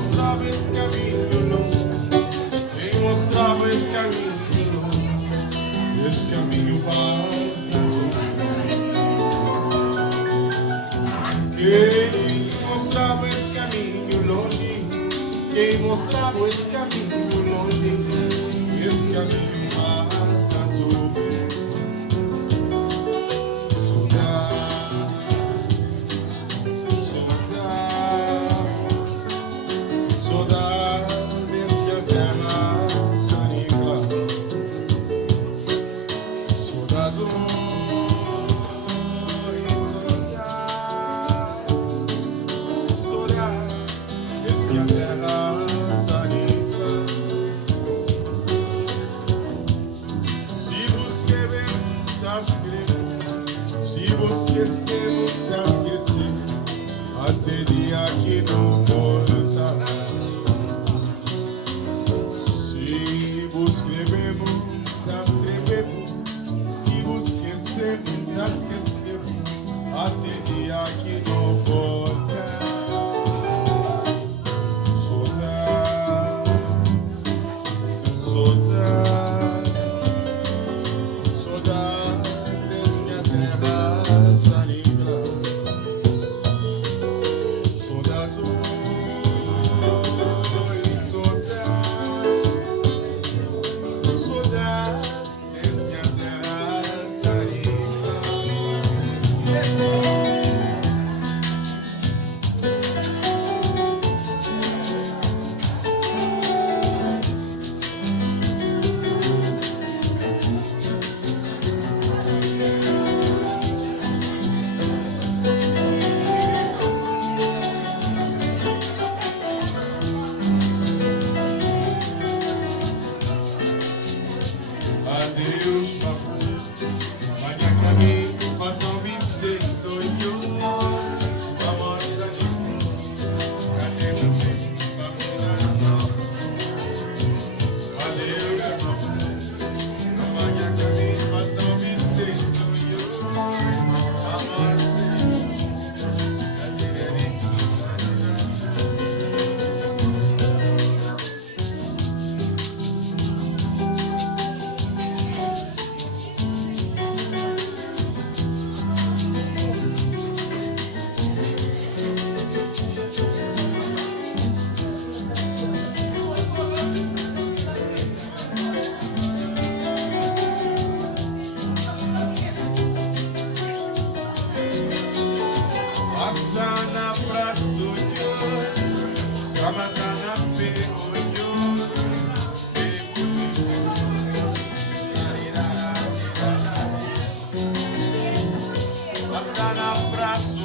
mostrava esse caminho, quem mostrava esse caminho passado. Quem mostrava esse caminho longe, quem mostrava esse caminho longe, esse caminho passado. Saudades que a terra sanicla, saudades que a terra sanicla. Se você tá escrevendo, se você sempre tá esquecendo, até dia que não voltará. Se você escrevemos, tá escrevendo, se você esquecemos, tá esquecendo, até dia que não voltará. Saudades que a terra sanicla, saudades que a terra sanicla. Adeus, papai, amanhã caminho para São Vicente, olhou, amor da gente, cadê meu bem, adeus, papai, amanhã caminho para São Vicente, olhou, amor da passa na praça, olhou, samata na pé, olhou, passa na praça,